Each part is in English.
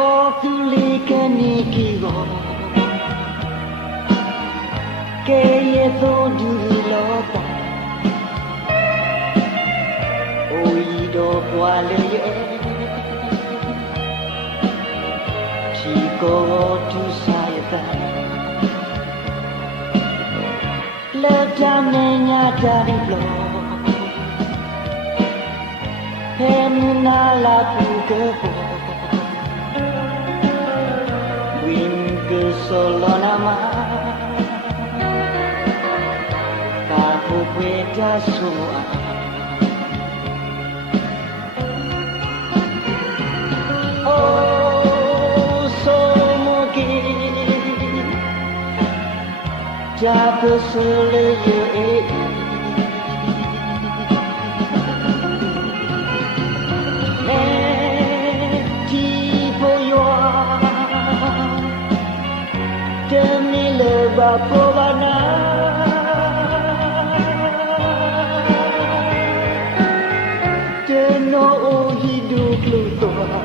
Kotuli kanikigo Keye to dulota Oido kwale Chico tu sayata Leta nenya dari blo Penina la pukepo Solonama Kapu peta soa Oh somogi Japa soleye Bapovana Teno hidup lutoa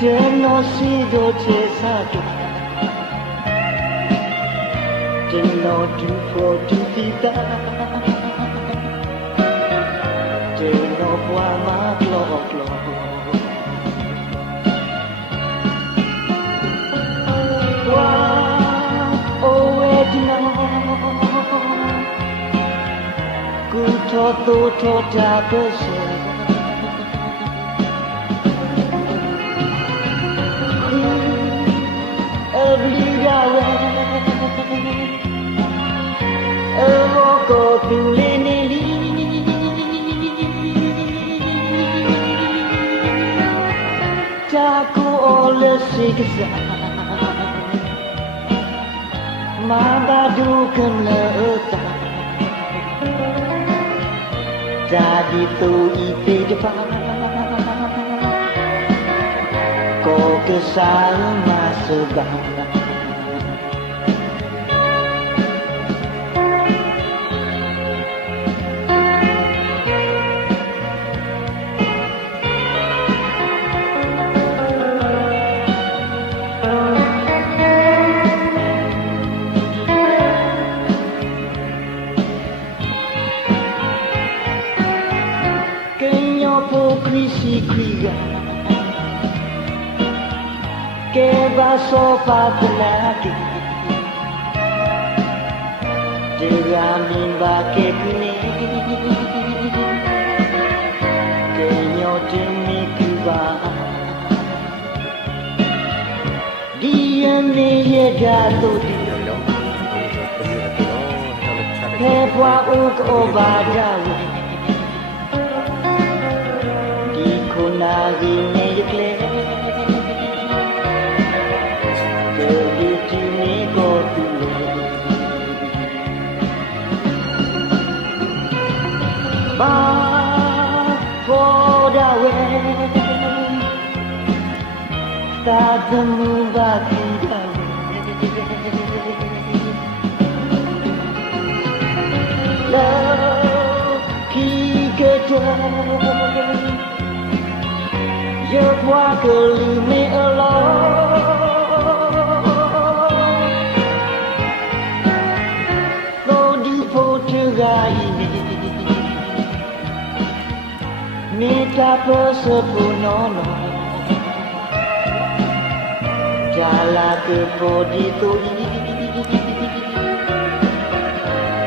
Teno sido cesado Teno tufo tufita Teno puama klo Toto tota bese Obligawe Evoko piuleneli Taku ole sigza Mabadu kemleta Jadi tu ite depan Kau kesal masuk Krisi kriya Ke baso patlaki Jiramin bake kune Ke nyotimi kuba Dia ne ye jatuh di Pepwa uk obadawi Nagi nejekle Kebuti ni kotule Ba kodawe Tak temu baki dawe Laki kedai Je vois que l'humain est là Faut du photographe Mais t'as peur pour non Jala que pour dire tout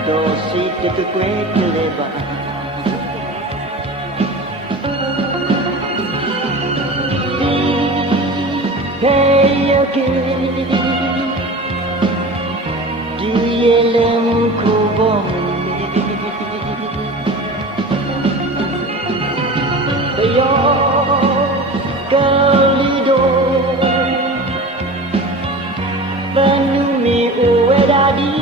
Dosi te que les bas Hey again, do you let me go Yo, Galido, Banumi Uedadi,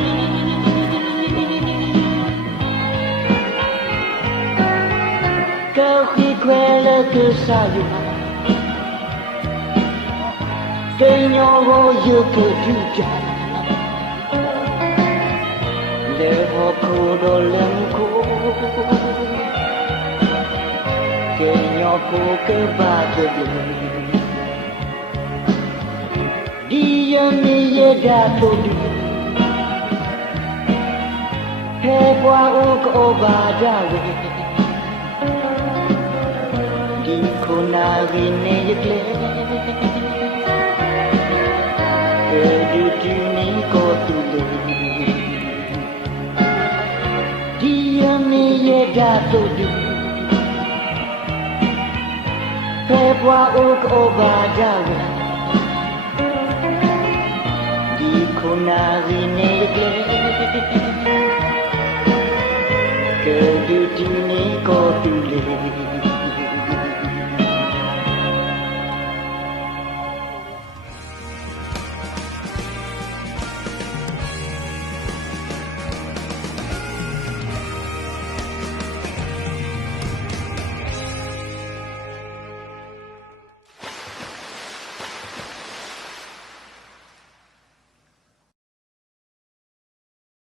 Kau quella que saio Kenyo yo ko juja Le ho ko do lem ko che gnocco che batte Dio mi è dato di e qua o badawe di conari ne gle e di ni ko tu Dio mi è dato di e qua o badawe Conari negre que du dîner quand tu l'es